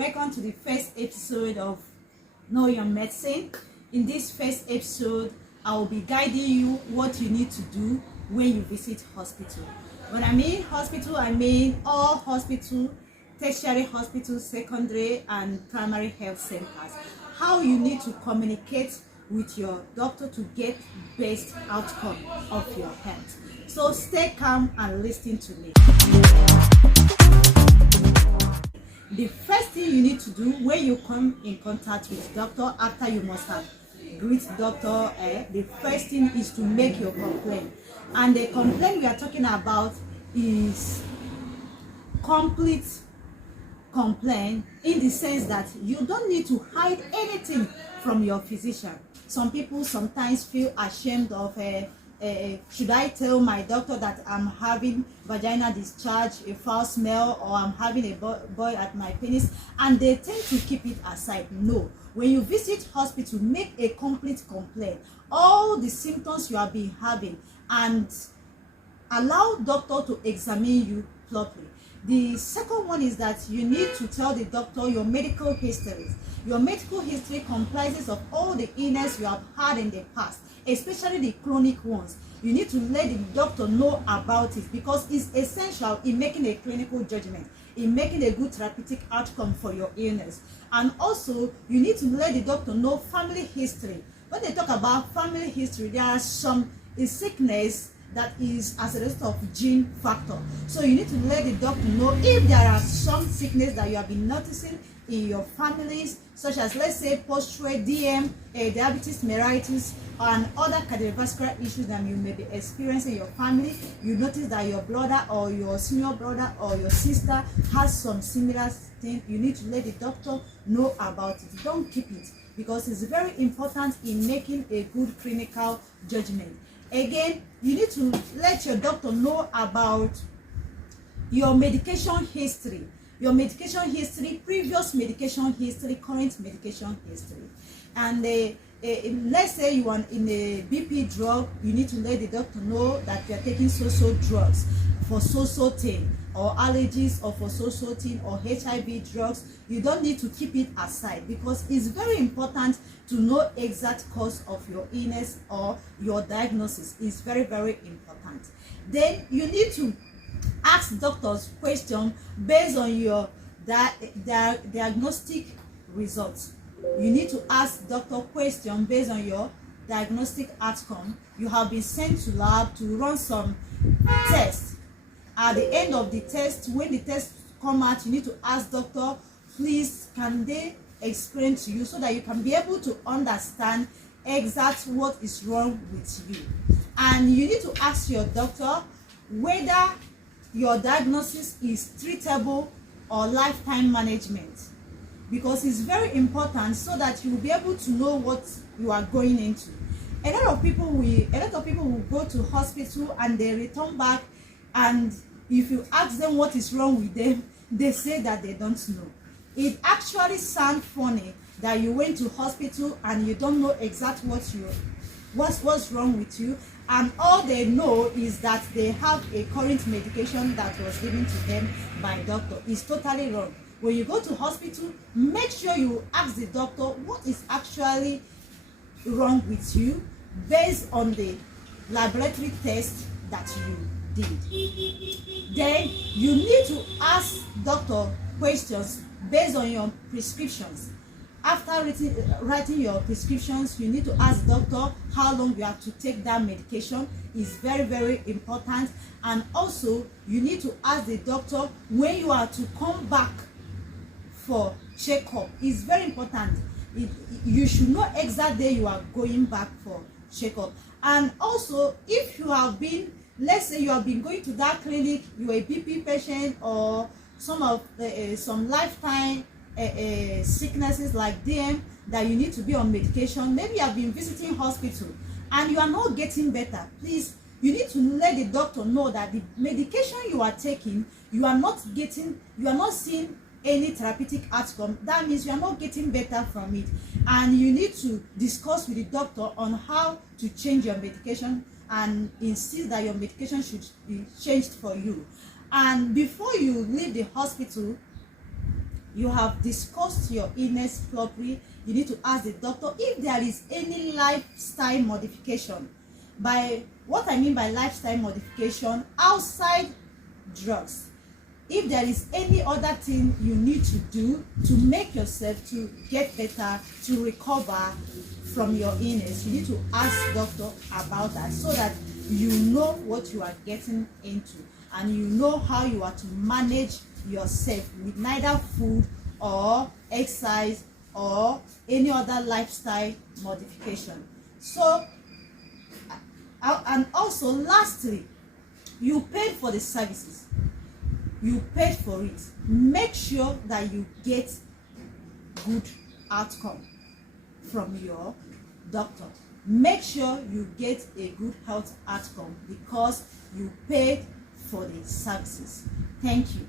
Welcome to the first episode of Know Your Medicine. In this first episode, I will be guiding you what you need to do when you visit hospital. When I mean hospital, I mean all hospital, tertiary hospitals, secondary and primary health centers. How you need to communicate with your doctor to get best outcome of your health. So stay calm and listen to me. The first thing you need to do when you come in contact with doctor, after you must have greet doctor, the first thing is to make your complaint. And the complaint we are talking about is complete complaint, in the sense that you don't need to hide anything from your physician. Some people sometimes feel ashamed of should I tell my doctor that I'm having vaginal discharge, a foul smell, or I'm having a boil at my penis, and they tend to keep it aside. No, when you visit hospital, make a complete complaint, all the symptoms you have been having, and allow doctor to examine you properly. The second one is that you need to tell the doctor your medical history. Your medical history comprises of all the illness you have had in the past, especially the chronic ones. You need to let the doctor know about it, because it's essential in making a clinical judgment, in making a good therapeutic outcome for your illness. And also, you need to let the doctor know family history. When they talk about family history, there are some sickness that is as a result of gene factor. So you need to let the doctor know if there are some sickness that you have been noticing in your families, such as, let's say, post-stroke, DM, diabetes mellitus, and other cardiovascular issues that you may be experiencing in your family. You notice that your brother or your senior brother or your sister has some similar thing. You need to let the doctor know about it. Don't keep it, because it's very important in making a good clinical judgment. Again, you need to let your doctor know about your medication history. Your medication history, previous medication history, current medication history. And let's say you are in a BP drug, you need to let the doctor know that you are taking so-so drugs for so-so thing, or allergies, or for so-so thing, or HIV drugs. You don't need to keep it aside, because it's very important to know exact cause of your illness or your diagnosis. Is very, very important. Then you need to ask doctors questions based on your diagnostic results. You need to ask doctor questions based on your diagnostic outcome. You have been sent to lab to run some tests. At the end of the test, when the test come out, you need to ask doctor, please, can they explain to you, so that you can be able to understand exactly what is wrong with you. And you need to ask your doctor whether your diagnosis is treatable or lifetime management, because it's very important, so that you will be able to know what you are going into. A lot of people will go to hospital and they return back, and if you ask them what is wrong with them, they say that they don't know. It actually sounds funny that you went to hospital and you don't know exactly what's wrong with you, and all they know is that they have a current medication that was given to them by doctor. It's totally wrong. When you go to hospital, make sure you ask the doctor what is actually wrong with you, based on the laboratory test that you did. Then you need to ask doctor questions based on your prescriptions. After writing your prescriptions, you need to ask doctor how long you have to take that medication. Is very, very important. And also, you need to ask the doctor when you are to come back for checkup. It's very important. You should know exact day you are going back for checkup. And also, if you have been, let's say you have been going to that clinic, you're a BP patient, or some lifetime sicknesses like DM that you need to be on medication. Maybe you have been visiting hospital and you are not getting better. Please, you need to let the doctor know that the medication you are taking, you are not seeing any therapeutic outcome. That means you are not getting better from it, and you need to discuss with the doctor on how to change your medication, and insist that your medication should be changed for you. And before you leave the hospital, you have discussed your illness properly, you need to ask the doctor if there is any lifestyle modification. By what I mean by lifestyle modification, outside drugs, if there is any other thing you need to do to make yourself to get better, to recover from your illness, you need to ask doctor about that, so that you know what you are getting into and you know how you are to manage yourself with neither food or exercise or any other lifestyle modification. So and also lastly, you paid for the services, you paid for it. Make sure that you get good outcome from your doctor. Make sure you get a good health outcome because you paid for the services. Thank you.